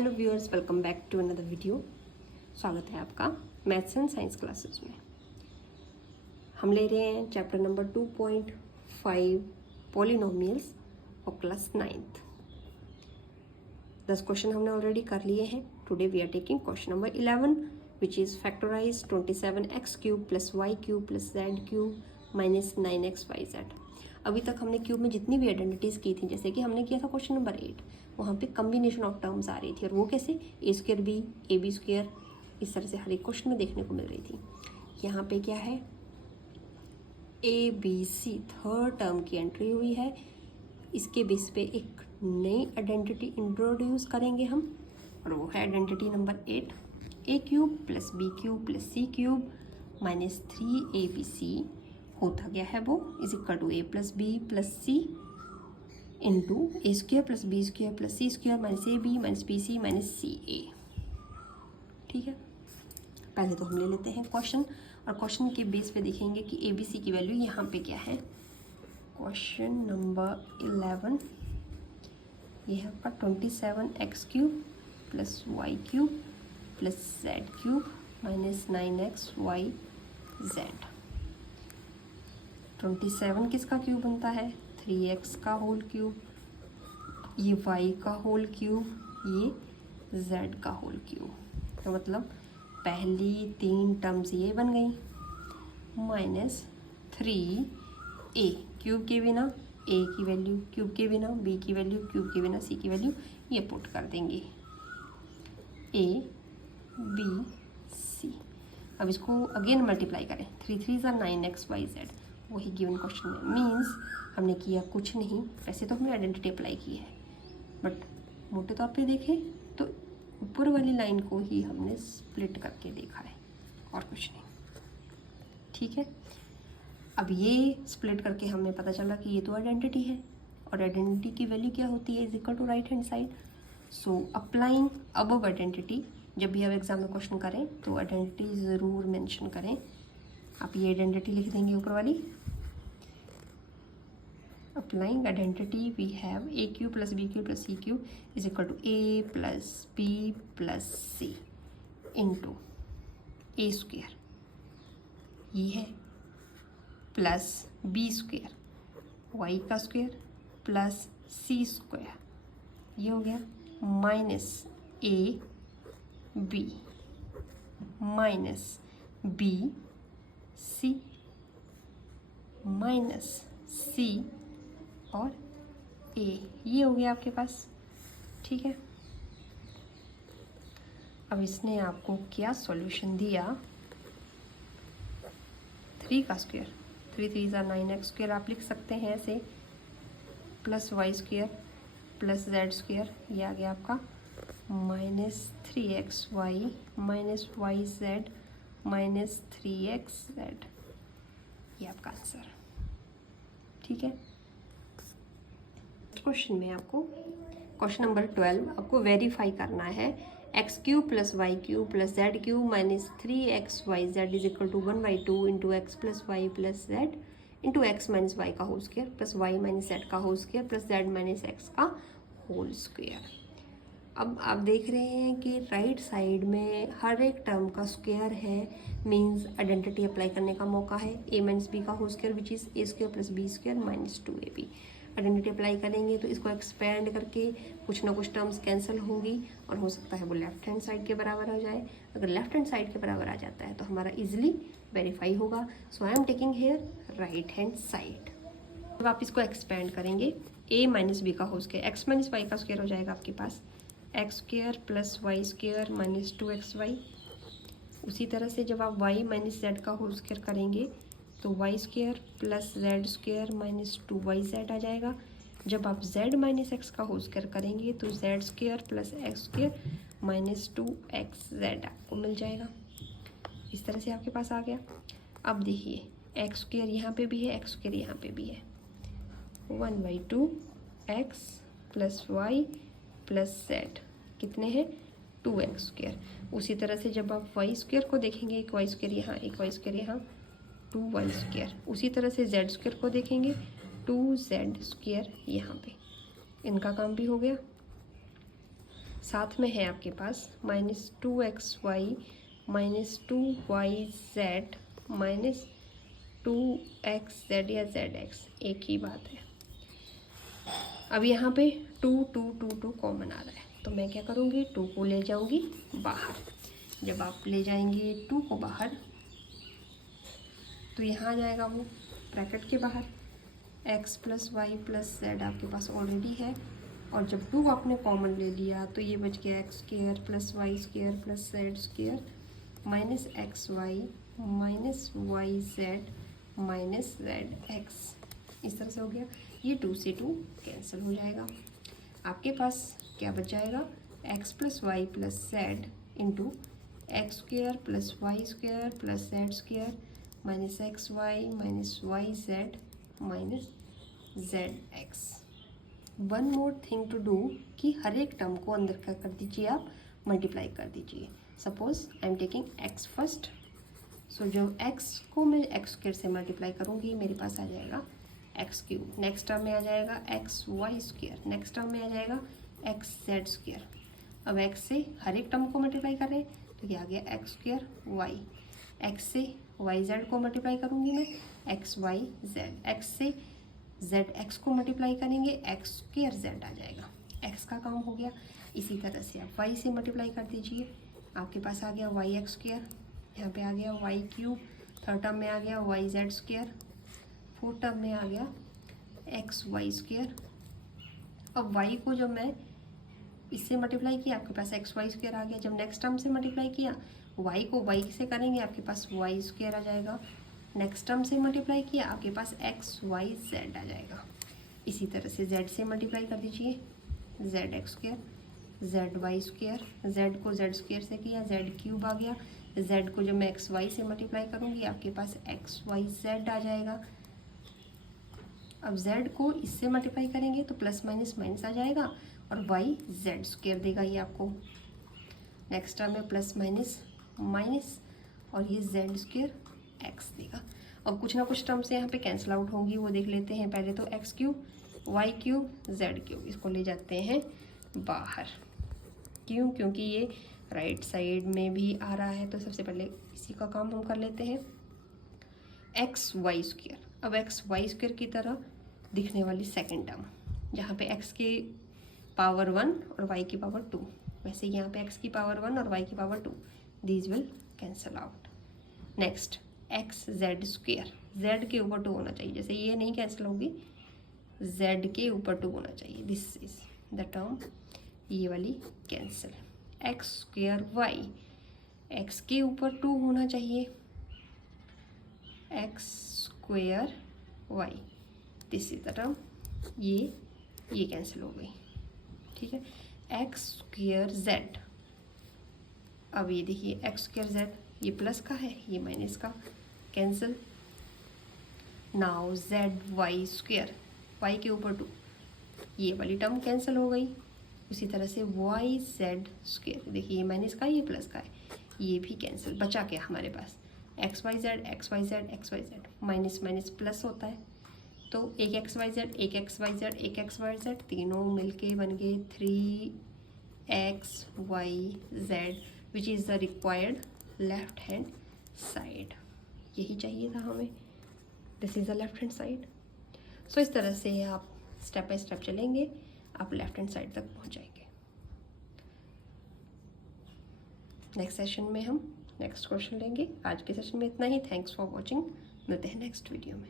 Hello viewers, welcome back to another video. स्वागत है आपका मैथ्स एंड साइंस क्लासेस में। हम ले रहे हैं चैप्टर नंबर 2.5 पॉलिनोमियल्स और क्लास 9th। 10 क्वेश्चन हमने ऑलरेडी कर लिए हैं। Today we are taking question number 11 which is factorise 27x³ + y³ + z³ - 9xyz। अभी तक हमने क्यूब में जितनी भी आइडेंटिटीज़ की थी, जैसे कि हमने किया था क्वेश्चन नंबर 8, वहाँ पे कम्बिनेशन ऑफ टर्म्स आ रही थी, और वो कैसे a² b ab², इस तरह से हर एक क्वेश्चन में देखने को मिल रही थी। यहाँ पे क्या है, ABC थर्ड टर्म की एंट्री हुई है। इसके बेस पे एक नई आइडेंटिटी इंट्रोड्यूस करेंगे हम, और वो है identity number 8, a³ + b³ + c³ - 3abc होता गया है वो is equal to a + b + c into a² + b² + c² - ab - bc - ca। ठीक है, पहले तो हम ले लेते हैं क्वेश्चन, और क्वेश्चन के बेस पे देखेंगे कि abc की वैल्यू यहाँ पे क्या है। क्वेश्चन नंबर 11 ये है आपका 27x³ + y³ + z³ - 9xyz। 27 किसका क्यूब बनता है, 3x का होल क्यूब, ये y का होल क्यूब, ये z का होल क्यूब। तो मतलब पहली 3 टर्म्स ये बन गई, -3a क्यूब के बिना a की वैल्यू, क्यूब के बिना b की वैल्यू, क्यूब के बिना c की वैल्यू, ये पुट कर देंगे a b c। अब इसको अगेन मल्टीप्लाई करें, 3 3 = 9xyz, वही गिवन क्वेश्चन में। मीन्स हमने किया कुछ नहीं, वैसे तो हमने आइडेंटिटी अप्लाई की है, बट मोटे तौर पे देखें तो ऊपर वाली लाइन को ही हमने स्प्लिट करके देखा है, और कुछ नहीं। ठीक है, अब ये स्प्लिट करके हमें पता चला कि ये तो आइडेंटिटी है, और आइडेंटिटी की वैल्यू क्या होती है, is equal to right hand side. So applying above identity, जब भी आप एग्जाम में क्वेश्चन करें तो आइडेंटिटी ज़रूर मेंशन करें। आप ये आइडेंटिटी लिख देंगे ऊपर वाली, applying identity we have a³ + b³ + c³ is equal to a + b + c into a², ये है, प्लस b² y का स्क्वायर प्लस c², ये हो गया, minus a b minus b c minus c और a, ये हो गया आपके पास। ठीक है, अब इसने आपको क्या सॉल्यूशन दिया, 3 का स्क्वायर, 3 3 = 9x² आप लिख सकते हैं ऐसे, प्लस y² प्लस z², ये आ गया आपका -3xy - yz - 3xz, ये आपका आंसर। ठीक है, क्वेश्चन में आपको क्वेश्चन नंबर 12 आपको वेरीफाई करना है, x³ + y³ + z³ - 3xyz is equal to 1/2 x + y + z x - y का whole square plus y - z का whole square plus z - x का होल स्क्वायर। अब आप देख रहे हैं कि राइट साइड में हर एक टर्म का स्क्वायर है, मींस आइडेंटिटी अप्लाई करने का मौका है, a - b का whole square which is a² + b² - 2ab। Identity apply करेंगे तो इसको एक्सपेंड करके कुछ ना कुछ टर्म्स कैंसिल होंगी, और हो सकता है वो लेफ्ट हैंड साइड के बराबर हो जाए। अगर लेफ्ट हैंड साइड के बराबर आ जाता है तो हमारा इजीली वेरीफाई होगा। So I am taking here right hand side. जब आप इसको एक्सपेंड करेंगे, a - b का होल स्क्वायर, x - y का स्क्वायर हो जाएगा आपके पास x² + y² - 2xy। उसी तरह से जब आप y - z का होल स्क्वायर करेंगे तो y² + z² - 2yz आ जाएगा। जब आप z - x का होल स्क्वायर करेंगे तो z² + x² - 2xz आपको मिल जाएगा। इस तरह से आपके पास आ गया। अब देखिए x² यहाँ पे भी है, x² यहाँ पे भी है, 1/2 x + y + z कितने हैं, 2x²। उसी तरह से जब आप y² को देखेंगे, एक y² यहाँ, एक y² यहाँ, 2y²। उसी तरह से z² को देखेंगे, 2z² यहाँ पे। इनका काम भी हो गया। साथ में है आपके पास -2xy -2yz -2xz या zx, एक ही बात है। अब यहाँ पे 2 2 2 2 कॉमन आ रहा है, तो मैं क्या करूँगी, 2 को ले जाऊँगी बाहर। जब आप ले जाएंगे 2 को बाहर तो यहाँ आ जाएगा वो ब्रैकेट के बाहर x + y + z आपके पास ऑलरेडी है, और जब 2 आपने कॉमन ले लिया तो ये बच गया x² + y² + z² -xy -yz zx, इस तरह से हो गया। ये 2 से 2 कैंसिल हो जाएगा। आपके पास क्या बच जाएगा, x + y + z into x² + y² + z² -xy -yz zx। One more thing to do कि हर एक टर्म को अंदर क्या कर दीजिए, आप मल्टीप्लाई कर दीजिए। Suppose I am taking x first, so जो x को मैं x² से मल्टीप्लाई करूँगी मेरे पास आ जाएगा x³। नेक्स्ट टर्म में आ जाएगा xy², नेक्स्ट टर्म में आ जाएगा xz²। अब x से हर एक टर्म को मल्टीप्लाई कर रहे हैं तो ये आ गया x² y। x से yz को मल्टीप्लाई करूँगी मैं xyz, x से zx को मल्टीप्लाई करेंगे x² z आ जाएगा, x का काम हो गया। इसी तरह से आप y से मल्टीप्लाई कर दीजिए, आपके पास आ गया yx², यहाँ पे आ गया y³, थर्ड टर्म में आ गया yz², फोर्थ टर्म में आ गया xy²। अब y को जब मैं इससे मल्टीप्लाई किया आपके पास xy² आ गया। जब नेक्स्ट टर्म से मल्टीप्लाई किया y को y से करेंगे आपके पास y² आ जाएगा। नेक्स्ट टर्म से मल्टीप्लाई किया आपके पास xyz आ जाएगा। इसी तरह से z से मल्टीप्लाई कर दीजिए zx², zy², z को z² से किया z³ आ गया। z को जब मैं xy से मल्टीप्लाई करूँगी आपके पास xyz आ जाएगा। अब z को इससे मल्टीप्लाई करेंगे तो प्लस माइनस माइनस आ जाएगा और y z² देगा ये आपको। नेक्स्ट टर्म में प्लस माइनस माइनस और ये z² x देगा। अब कुछ ना कुछ टर्म्स यहाँ पे कैंसिल आउट होंगी, वो देख लेते हैं। पहले तो x³ y³ z³ इसको ले जाते हैं बाहर। क्यों? क्योंकि ये राइट साइड में भी आ रहा है, तो सबसे पहले इसी का काम हम कर लेते हैं। xy², अब xy² की तरह दिखने वाली सेकेंड टर्म जहाँ पे x की पावर 1 और y की पावर 2, वैसे यहाँ पे x की पावर 1 और y की power 2, these will cancel out. Next xz², z के ऊपर 2 होना चाहिए, जैसे ये नहीं कैंसिल होगी, z के ऊपर 2 होना चाहिए। दिस इज द टर्म, ये वाली कैंसिल। x² y, x के ऊपर 2 होना चाहिए, x² y, this is the term, ये कैंसिल हो गई। ठीक है, x² z, अब ये देखिए x² z, ये प्लस का है ये माइनस का, कैंसिल। नाउ zy², y के ऊपर 2, ये वाली टर्म कैंसिल हो गई। उसी तरह से yz², देखिए ये माइनस का ये प्लस का है, ये भी कैंसिल। बचा क्या हमारे पास xyz xyz xyz, minus minus plus होता है, तो एक xyz एक xyz एक xyz तीनों मिलके बन गए 3xyz, which is the required left hand side. यही चाहिए था हमें, this is the left hand side. So इस तरह से आप स्टेप बाय स्टेप चलेंगे, आप लेफ्ट हैंड साइड तक पहुंच जाएंगे। नेक्स्ट सेशन में हम नेक्स्ट क्वेश्चन लेंगे। आज के सेशन में इतना ही। थैंक्स फॉर वॉचिंग, मिलते हैं नेक्स्ट वीडियो में।